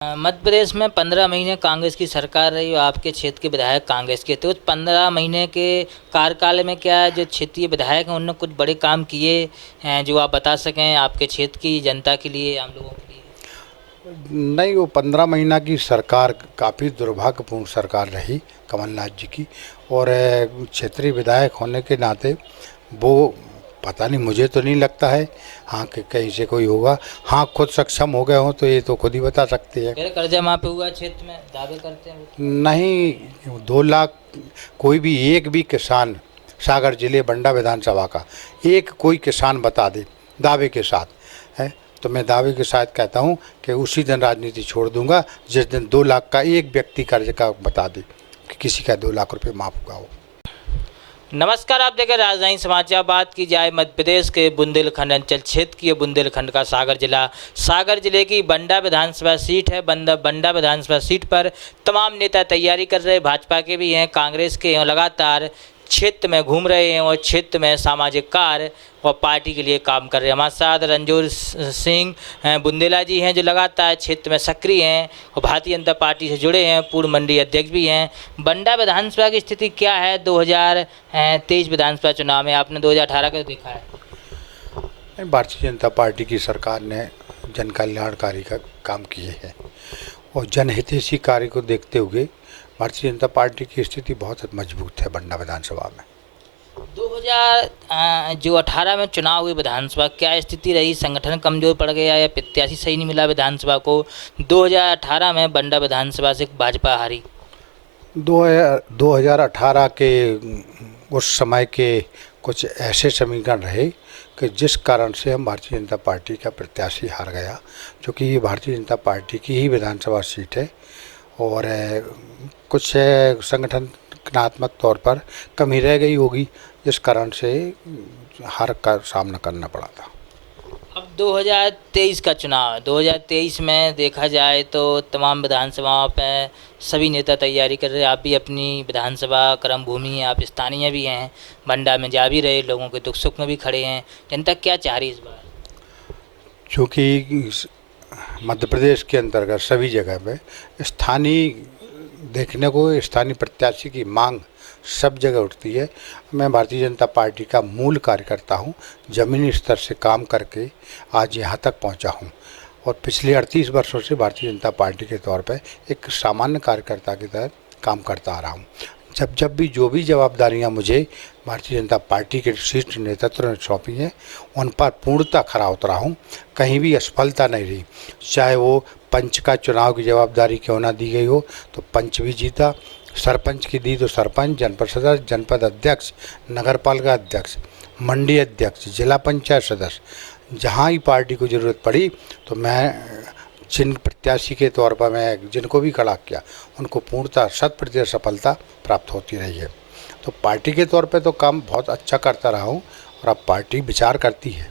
मध्य प्रदेश में 15 महीने कांग्रेस की सरकार रही और आपके क्षेत्र के विधायक कांग्रेस के थे। उस 15 महीने के कार्यकाल में क्या जो क्षेत्रीय विधायक हैं उन्होंने कुछ बड़े काम किए हैं जो आप बता सकें आपके क्षेत्र की जनता के लिए, आम लोगों के लिए? नहीं, वो 15 महीना की सरकार काफ़ी दुर्भाग्यपूर्ण सरकार रही कमलनाथ जी की। और क्षेत्रीय विधायक होने के नाते वो पता नहीं, मुझे तो नहीं लगता है हाँ कि कहीं से कोई होगा। हाँ, खुद सक्षम हो गए हों तो ये तो खुद ही बता सकते हैं। फिर कर्जा माफी हुआ क्षेत्र में दावे करते हैं वो। नहीं, 2 लाख कोई भी एक भी किसान सागर जिले बंडा विधानसभा का एक कोई किसान बता दे दावे के साथ है तो मैं दावे के साथ कहता हूँ कि उसी दिन राजनीति छोड़ दूंगा जिस दिन 2 लाख का एक व्यक्ति कर्ज का बता दे कि किसी का 2 लाख रुपए माफ हुआ हो। नमस्कार, आप देखें राजधानी समाचार। बात की जाए मध्य प्रदेश के बुंदेलखंड अंचल क्षेत्र की, बुंदेलखंड का सागर जिले की बंडा विधानसभा सीट है। बंडा विधानसभा सीट पर तमाम नेता तैयारी कर रहे हैं, भाजपा के भी हैं, कांग्रेस के हैं, लगातार क्षेत्र में घूम रहे हैं और क्षेत्र में सामाजिक कार्य और पार्टी के लिए काम कर रहे हैं। हमारे साथ रणजोर सिंह बुंदेला जी हैं जो लगातार क्षेत्र में सक्रिय हैं और भारतीय जनता पार्टी से जुड़े हैं, पूर्व मंडी अध्यक्ष भी हैं। बंडा विधानसभा की स्थिति क्या है 2023 विधानसभा चुनाव में? आपने 2018 का देखा है। भारतीय जनता पार्टी की सरकार ने जन कल्याणकारी का काम किए हैं और जनहितैषी कार्य को देखते हुए भारतीय जनता पार्टी की स्थिति बहुत मजबूत है बंडा विधानसभा में। 2018 में चुनाव हुए विधानसभा, क्या स्थिति रही? संगठन कमजोर पड़ गया या प्रत्याशी सही नहीं मिला विधानसभा को? 2018 में बंडा विधानसभा से भाजपा हारी। 2018 के उस समय के कुछ ऐसे समीकरण रहे कि जिस कारण से हम भारतीय जनता पार्टी का प्रत्याशी हार गया, क्योंकि ये भारतीय जनता पार्टी की ही विधानसभा सीट है और कुछ संगठनात्मक तौर पर कमी रह गई होगी जिस कारण से हार का सामना करना पड़ा था। अब 2023 का चुनाव है। 2023 में देखा जाए तो तमाम विधानसभाओं पे सभी नेता तैयारी कर रहे हैं। आप भी अपनी विधानसभा कर्म भूमि है, आप स्थानीय भी हैं, बंडा में जा भी रहे, लोगों के दुख सुख में भी खड़े हैं। जनता क्या चाह रही है इस बार? चूँकि मध्य प्रदेश के अंतर्गत सभी जगह पे स्थानीय देखने को स्थानीय प्रत्याशी की मांग सब जगह उठती है। मैं भारतीय जनता पार्टी का मूल कार्यकर्ता हूँ, ज़मीनी स्तर से काम करके आज यहाँ तक पहुँचा हूँ और पिछले 38 वर्षों से भारतीय जनता पार्टी के तौर पर एक सामान्य कार्यकर्ता की तरह काम करता आ रहा हूँ। जब भी जो भी जवाबदारियाँ मुझे भारतीय जनता पार्टी के शीर्ष नेतृत्व ने सौंपी हैं उन पर पूर्णतः खरा उतरा हूँ। कहीं भी असफलता नहीं रही, चाहे वो पंच का चुनाव की जवाबदारी क्यों ना दी गई हो तो पंच भी जीता, सरपंच की दी तो सरपंच, जनपद सदस्य, जनपद अध्यक्ष, नगरपालिका अध्यक्ष, मंडी अध्यक्ष, जिला पंचायत सदस्य, जहाँ ही पार्टी को ज़रूरत पड़ी तो मैं जिन प्रत्याशी के तौर पर मैं जिनको भी खड़ा किया उनको पूर्णतः 100% सफलता प्राप्त होती रही है। तो पार्टी के तौर पे तो काम बहुत अच्छा करता रहा हूँ और अब पार्टी विचार करती है।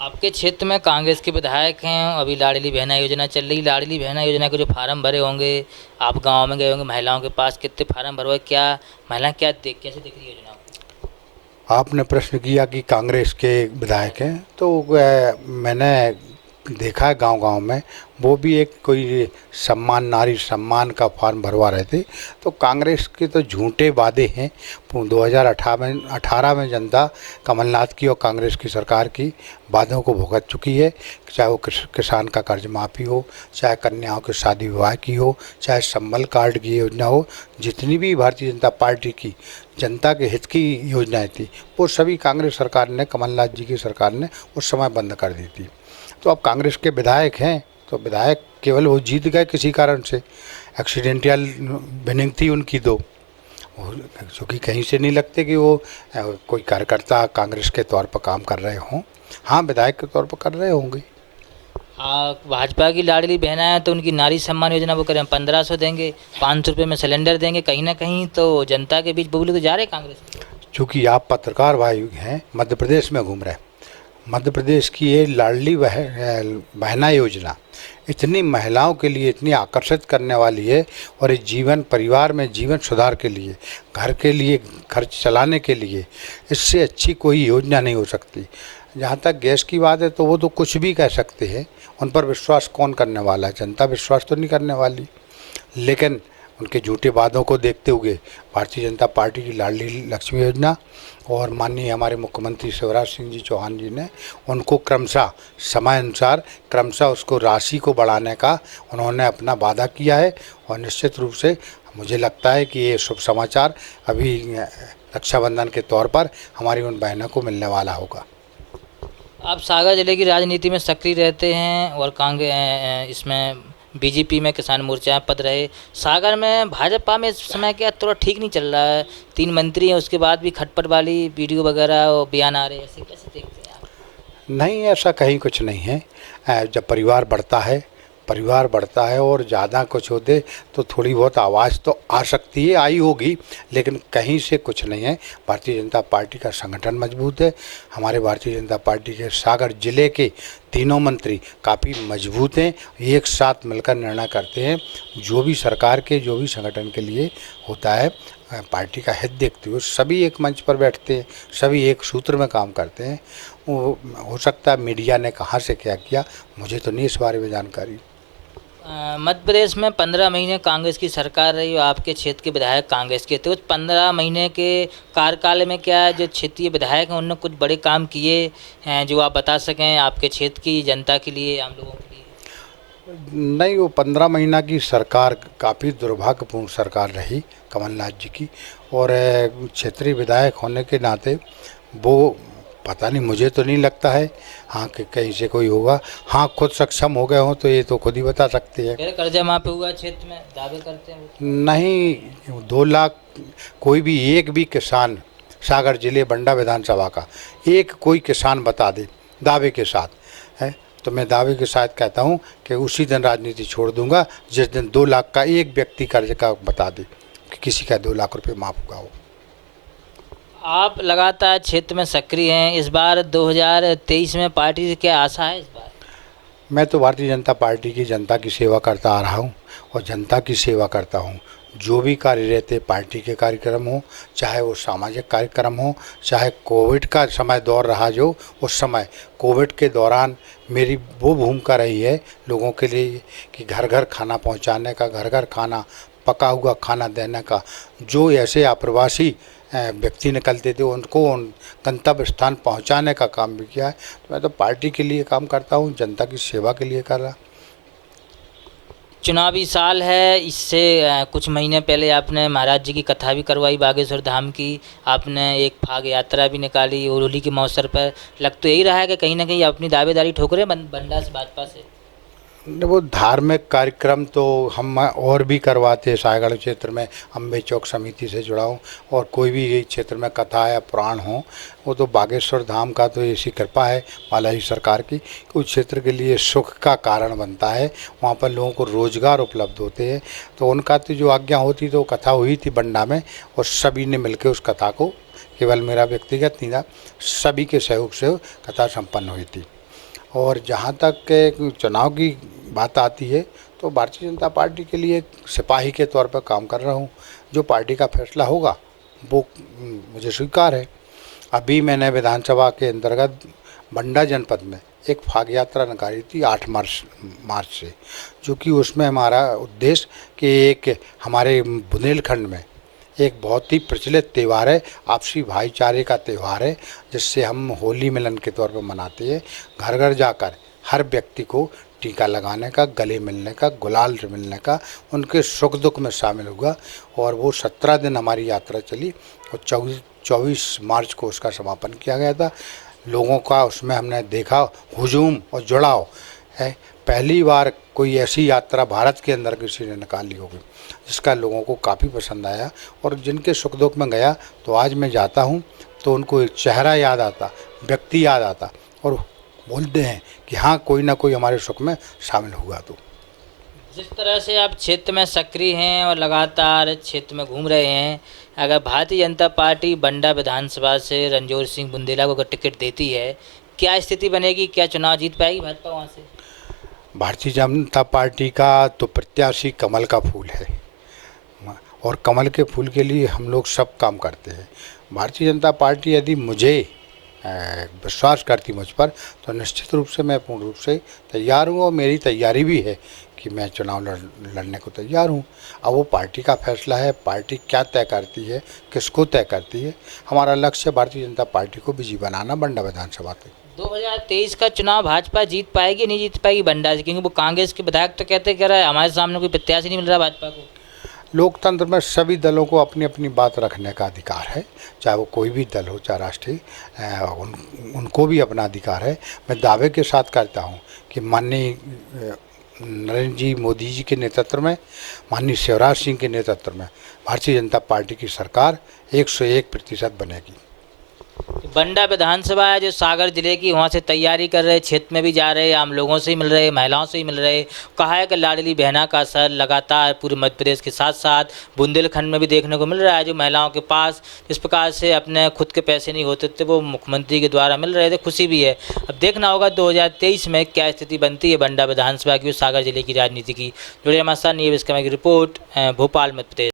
आपके क्षेत्र में कांग्रेस के विधायक हैं, अभी लाडली बहना योजना चल रही। लाडली बहना योजना के जो फार्म भरे होंगे, आप गांव में गए होंगे महिलाओं के पास, कितने फार्म भरवाए? क्या महिलाएं कैसे देख रही योजना को? आपने प्रश्न किया कि कांग्रेस के विधायक हैं तो मैंने देखा है गांव-गांव में वो भी एक कोई सम्मान, नारी सम्मान का फॉर्म भरवा रहे थे। तो कांग्रेस के तो झूठे वादे हैं। 2018 में जनता कमलनाथ की और कांग्रेस की सरकार की वादों को भुगत चुकी है, चाहे वो किसान का कर्ज माफ़ी हो, चाहे कन्याओं के शादी विवाह की हो, चाहे संबल कार्ड की योजना हो। जितनी भी भारतीय जनता पार्टी की जनता के हित की योजनाएं थी वो सभी कांग्रेस सरकार ने, कमलनाथ जी की सरकार ने उस समय बंद कर दी थी। तो अब कांग्रेस के विधायक हैं तो विधायक केवल वो जीत गए किसी कारण से, एक्सीडेंटल विनिंग थी उनकी, तो क्योंकि कहीं से नहीं लगते कि वो कोई कार्यकर्ता कांग्रेस के तौर पर काम कर रहे हों। हाँ, विधायक के तौर पर कर रहे होंगे। भाजपा की लाडली बहना है तो उनकी नारी सम्मान योजना वो करें 1500 देंगे, 500 रुपये में सिलेंडर देंगे। कहीं ना कहीं तो जनता के बीच बबूले तो जा रहे कांग्रेस। चूँकि आप पत्रकार भाई हैं, मध्य प्रदेश में घूम रहे हैं, मध्य प्रदेश की ये लाडली बहना योजना इतनी महिलाओं के लिए इतनी आकर्षित करने वाली है और इस जीवन परिवार में जीवन सुधार के लिए, घर के लिए खर्च चलाने के लिए इससे अच्छी कोई योजना नहीं हो सकती। जहाँ तक गैस की बात है तो वो तो कुछ भी कह सकते हैं, उन पर विश्वास कौन करने वाला है? जनता विश्वास तो नहीं करने वाली। लेकिन उनके झूठे वादों को देखते हुए भारतीय जनता पार्टी की लाडली लक्ष्मी योजना और माननीय हमारे मुख्यमंत्री शिवराज सिंह जी चौहान जी ने उनको क्रमशः समय अनुसार क्रमशः उसको राशि को बढ़ाने का उन्होंने अपना वादा किया है। और निश्चित रूप से मुझे लगता है कि ये शुभ समाचार अभी रक्षाबंधन के तौर पर हमारी उन बहनों को मिलने वाला होगा। आप सागर जिले की राजनीति में सक्रिय रहते हैं और कांग्रेस इसमें बीजेपी में किसान मोर्चा पद रहे। सागर में भाजपा में इस समय क्या थोड़ा ठीक नहीं चल रहा है? 3 मंत्री हैं, उसके बाद भी खटपट वाली वीडियो वगैरह और बयान आ रहे हैं, ऐसे कैसे देखते हैं आप? नहीं, ऐसा कहीं कुछ नहीं है। जब परिवार बढ़ता है और ज़्यादा कुछ होते तो थोड़ी बहुत आवाज़ तो आ सकती है, आई होगी, लेकिन कहीं से कुछ नहीं है। भारतीय जनता पार्टी का संगठन मजबूत है। हमारे भारतीय जनता पार्टी के सागर जिले के तीनों मंत्री काफ़ी मजबूत हैं, एक साथ मिलकर निर्णय करते हैं। जो भी सरकार के जो भी संगठन के लिए होता है, पार्टी का हित देखते हुए सभी एक मंच पर बैठते हैं, सभी एक सूत्र में काम करते हैं। वो हो सकता है मीडिया ने कहाँ से क्या किया, मुझे तो नहीं इस बारे में जानकारी। मध्य प्रदेश में 15 महीने कांग्रेस की सरकार रही और आपके क्षेत्र के विधायक कांग्रेस के थे। उस 15 महीने के कार्यकाल में क्या जो क्षेत्रीय विधायक हैं उन्होंने कुछ बड़े काम किए हैं जो आप बता सकें आपके क्षेत्र की जनता के लिए, आम लोगों के लिए? नहीं, वो 15 महीना की सरकार काफ़ी दुर्भाग्यपूर्ण सरकार रही कमलनाथ जी की। और क्षेत्रीय विधायक होने के नाते वो पता नहीं, मुझे तो नहीं लगता है हाँ कि कहीं से कोई होगा। हाँ, खुद सक्षम हो गए हों तो ये तो खुद ही बता सकते हैं। कर्जा माफी हुआ क्षेत्र में दावे करते हैं वो? नहीं, 2 लाख कोई भी एक भी किसान सागर जिले बंडा विधानसभा का एक कोई किसान बता दे दावे के साथ है तो मैं दावे के साथ कहता हूँ कि उसी दिन राजनीति छोड़ दूंगा जिस दिन 2 लाख का एक व्यक्ति कर्ज का बता दे कि किसी का 2 लाख रुपए माफ हुआ हो। आप लगातार क्षेत्र में सक्रिय हैं। इस बार 2023 में पार्टी से क्या आशा है इस बार? मैं तो भारतीय जनता पार्टी की जनता की सेवा करता आ रहा हूँ और जनता की सेवा करता हूँ। जो भी कार्य रहते पार्टी के कार्यक्रम हो, चाहे वो सामाजिक कार्यक्रम हो, चाहे कोविड का समय दौर रहा जो उस समय कोविड के दौरान मेरी वो भूमिका रही है लोगों के लिए कि घर घर खाना पहुंचाने का, घर घर खाना पका हुआ खाना देने का। जो ऐसे अप्रवासी व्यक्ति निकलते थे उनको उन गंतव्य स्थान पहुंचाने का काम भी किया है। तो मैं तो पार्टी के लिए काम करता हूं, जनता की सेवा के लिए कर रहा। चुनावी साल है, इससे कुछ महीने पहले आपने महाराज जी की कथा भी करवाई बागेश्वर धाम की, आपने एक फाग यात्रा भी निकाली होली के मौसम पर। लग तो यही रहा है कि कहीं ना कहीं अपनी दावेदारी ठोकरे बंडा से भाजपा से? वो धार्मिक कार्यक्रम तो हम और भी करवाते हैं। सागर क्षेत्र में अम्बे चौक समिति से जुड़ा हूँ और कोई भी क्षेत्र में कथा या पुराण हो वो तो बागेश्वर धाम का तो ऐसी कृपा है बालाजी सरकार की कि उस क्षेत्र के लिए सुख का कारण बनता है। वहाँ पर लोगों को रोजगार उपलब्ध होते हैं। तो उनका तो जो आज्ञा होती तो कथा हुई थी बंडा में और सभी ने मिलकर उस कथा को, केवल मेरा व्यक्तिगत नहीं था, सभी के सहयोग से कथा संपन्न हुई थी। और जहाँ तक के चुनाव की बात आती है तो भारतीय जनता पार्टी के लिए सिपाही के तौर पर काम कर रहा हूँ। जो पार्टी का फैसला होगा वो मुझे स्वीकार है। अभी मैंने विधानसभा के अंतर्गत बंडा जनपद में एक फाग यात्रा निकाली थी 8 मार्च से, जो कि उसमें हमारा उद्देश्य कि एक हमारे बुंदेलखंड में एक बहुत ही प्रचलित त्यौहार है, आपसी भाईचारे का त्यौहार है, जिससे हम होली मिलन के तौर पर मनाते हैं। घर घर जाकर हर व्यक्ति को टीका लगाने का, गले मिलने का, गुलाल मिलने का, उनके सुख दुख में शामिल हुआ। और वो 17 दिन हमारी यात्रा चली और 24 मार्च को उसका समापन किया गया था। लोगों का उसमें हमने देखा हुजूम और जुड़ाव है। पहली बार कोई ऐसी यात्रा भारत के अंदर किसी ने निकाली होगी जिसका लोगों को काफ़ी पसंद आया। और जिनके सुख दुख में गया तो आज मैं जाता हूँ तो उनको एक चेहरा याद आता, व्यक्ति याद आता और बोलते हैं कि हाँ कोई ना कोई हमारे सुख में शामिल हुआ। तो जिस तरह से आप क्षेत्र में सक्रिय हैं और लगातार क्षेत्र में घूम रहे हैं, अगर भारतीय जनता पार्टी बंडा विधानसभा से रणजोर सिंह बुंदेला को अगर टिकट देती है, क्या स्थिति बनेगी? क्या चुनाव जीत पाएगी भाजपा वहाँ से? भारतीय जनता पार्टी का तो प्रत्याशी कमल का फूल है और कमल के फूल के लिए हम लोग सब काम करते हैं। भारतीय जनता पार्टी यदि मुझे विश्वास करती मुझ पर, तो निश्चित रूप से मैं पूर्ण रूप से तैयार हूँ और मेरी तैयारी भी है कि मैं चुनाव लड़ने को तैयार हूँ। अब वो पार्टी का फैसला है, पार्टी क्या तय करती है, किसको तय करती है। हमारा लक्ष्य भारतीय जनता पार्टी को विजयी बनाना बंडा विधानसभा तक। 2023 का चुनाव भाजपा जीत पाएगी नहीं जीत पाएगी बंडा से, क्योंकि वो कांग्रेस के विधायक तो कह रहा है हमारे सामने कोई प्रत्याशी नहीं मिल रहा भाजपा को। लोकतंत्र में सभी दलों को अपनी अपनी बात रखने का अधिकार है, चाहे वो कोई भी दल हो, चाहे राष्ट्रीय, उनको भी अपना अधिकार है। मैं दावे के साथ कहता हूँ कि माननीय नरेंद्र जी मोदी जी के नेतृत्व में, माननीय शिवराज सिंह के नेतृत्व में भारतीय जनता पार्टी की सरकार 101% बनेगी। बंडा विधानसभा है जो सागर जिले की, वहाँ से तैयारी कर रहे, क्षेत्र में भी जा रहे, आम लोगों से ही मिल रहे, महिलाओं से ही मिल रहे। कहा है कि लाडली बहना का असर लगातार पूरे मध्य प्रदेश के साथ साथ बुंदेलखंड में भी देखने को मिल रहा है। जो महिलाओं के पास जिस प्रकार से अपने खुद के पैसे नहीं होते थे वो मुख्यमंत्री के द्वारा मिल रहे थे, खुशी भी है। अब देखना होगा 2023 में क्या स्थिति बनती है बंडा विधानसभा की, सागर जिले की राजनीति की। जुड़े हमारे साथ न्यूज़ की रिपोर्ट, भोपाल मध्य प्रदेश।